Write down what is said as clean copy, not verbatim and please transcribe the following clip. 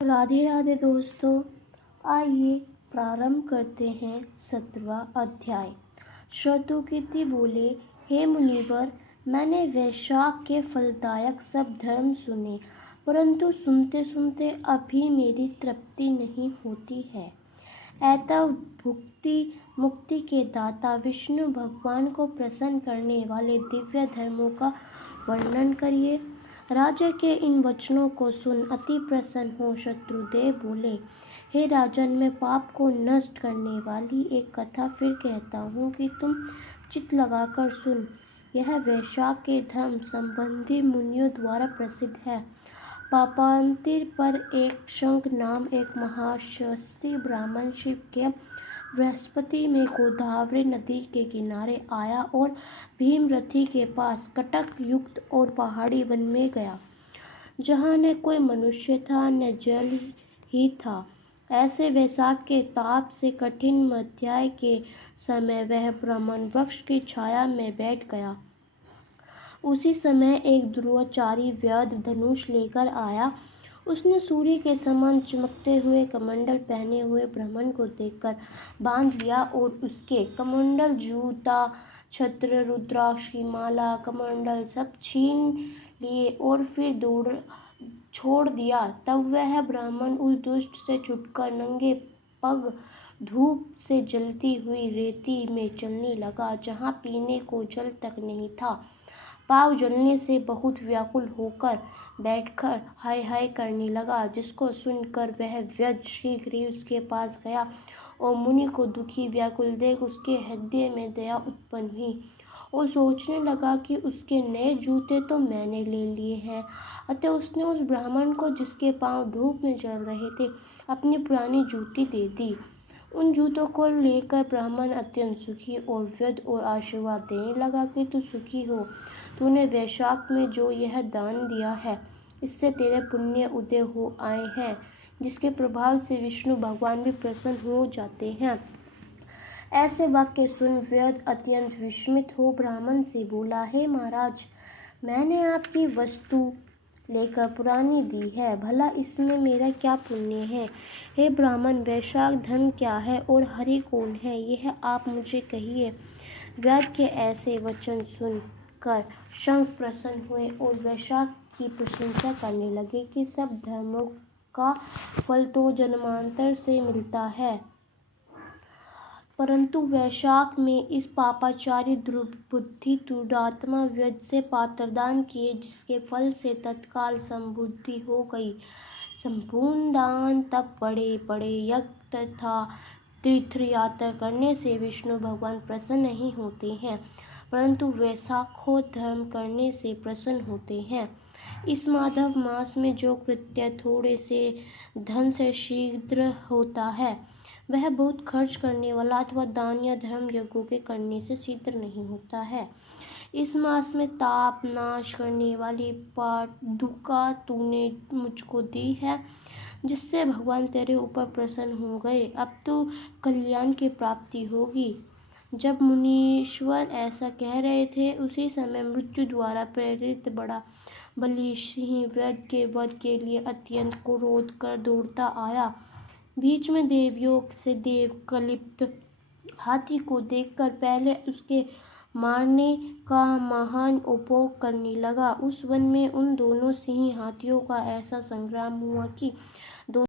राधे राधे दोस्तों, आइए प्रारंभ करते हैं 17वां अध्याय। श्रतुकीर्ति बोले, हे मुनिवर, मैंने वैशाख के फलदायक सब धर्म सुने, परंतु सुनते सुनते अभी मेरी तृप्ति नहीं होती है। अतः भुक्ति मुक्ति के दाता विष्णु भगवान को प्रसन्न करने वाले दिव्य धर्मों का वर्णन करिए। राजा के इन वचनों को सुन अति प्रसन्न हो शत्रुदेव बोले, हे राजन, मैं पाप को नष्ट करने वाली एक कथा फिर कहता हूँ कि तुम चित्त लगाकर सुन। यह वैशाख के धर्म संबंधी मुनियों द्वारा प्रसिद्ध है। पापांतर पर एक शंख नाम एक महाशस्त्री ब्राह्मण शिव के बृहस्पति में गोदावरी नदी के किनारे आया और भीमरथी के पास कटक युक्त और पहाड़ी वन में गया, जहाँ न कोई मनुष्य था न जल ही था। ऐसे वैशाख के ताप से कठिन मध्याह्न के समय वह ब्राह्मण वृक्ष की छाया में बैठ गया। उसी समय एक दुराचारी व्यक्ति धनुष लेकर आया। उसने सूर्य के समान चमकते हुए कमंडल पहने हुए ब्राह्मण को देखकर बांध लिया और उसके कमंडल, जूता, छत्र, रुद्राक्ष की माला, कमंडल सब छीन लिए और फिर छोड़ दिया। तब वह ब्राह्मण उस दुष्ट से छुटकर नंगे पग धूप से जलती हुई रेती में चलने लगा, जहाँ पीने को जल तक नहीं था। पाँव जलने से बहुत व्याकुल होकर बैठकर हाय हाय करने लगा, जिसको सुनकर वह व्यक्ति शीघ्र ही उसके पास गया और मुनि को दुखी व्याकुल देख उसके हृदय में दया उत्पन्न हुई और सोचने लगा कि उसके नए जूते तो मैंने ले लिए हैं। अतः उसने उस ब्राह्मण को, जिसके पाँव धूप में जल रहे थे, अपनी पुरानी जूती दे दी। उन जूतों को लेकर ब्राह्मण अत्यंत सुखी और व्यर्थ और आशीर्वाद देने लगा कि तू सुखी हो। तूने वैशाख में जो यह दान दिया है, इससे तेरे पुण्य उदय हो आए हैं, जिसके प्रभाव से विष्णु भगवान भी प्रसन्न हो जाते हैं। ऐसे वाक्य सुन व्यर्थ अत्यंत विस्मित हो ब्राह्मण से बोला, हे महाराज, मैंने आपकी वस्तु लेकर पुरानी दी है, भला इसमें मेरा क्या पुण्य है। हे ब्राह्मण, वैशाख धर्म क्या है और हरि कौन है, यह आप मुझे कहिए। व्यर्थ के ऐसे वचन सुनकर शंख प्रसन्न हुए और वैशाख की प्रशंसा करने लगे कि सब धर्मों का फल तो जन्मांतर से मिलता है, परंतु वैशाख में इस पापाचारी दुर्बुद्धि दुरात्मा व्यक्ति से पात्रदान किए, जिसके फल से तत्काल संबुद्धि हो गई। संपूर्ण दान, तप, बड़े बड़े यज्ञ तथा तीर्थ यात्रा करने से विष्णु भगवान प्रसन्न नहीं होते हैं, परंतु वैशाखो धर्म करने से प्रसन्न होते हैं। इस माधव मास में जो कृत्य थोड़े से धन से शीघ्र होता है, वह बहुत खर्च करने वाला अथवा दान या धर्म यज्ञों के करने से शीघ्र नहीं होता है। इस मास में ताप नाश करने वाली पादुका तूने मुझको दी है, जिससे भगवान तेरे ऊपर प्रसन्न हो गए। अब तो कल्याण की प्राप्ति होगी। जब मुनीश्वर ऐसा कह रहे थे, उसी समय मृत्यु द्वारा प्रेरित बड़ा बलि सिंह व्यक्ति के वध के लिए अत्यंत क्रोध कर दौड़ता आया। बीच में देवयोग से देव कलिप्त हाथी को देखकर पहले उसके मारने का महान उपयोग करने लगा। उस वन में उन दोनों सिंह हाथियों का ऐसा संग्राम हुआ कि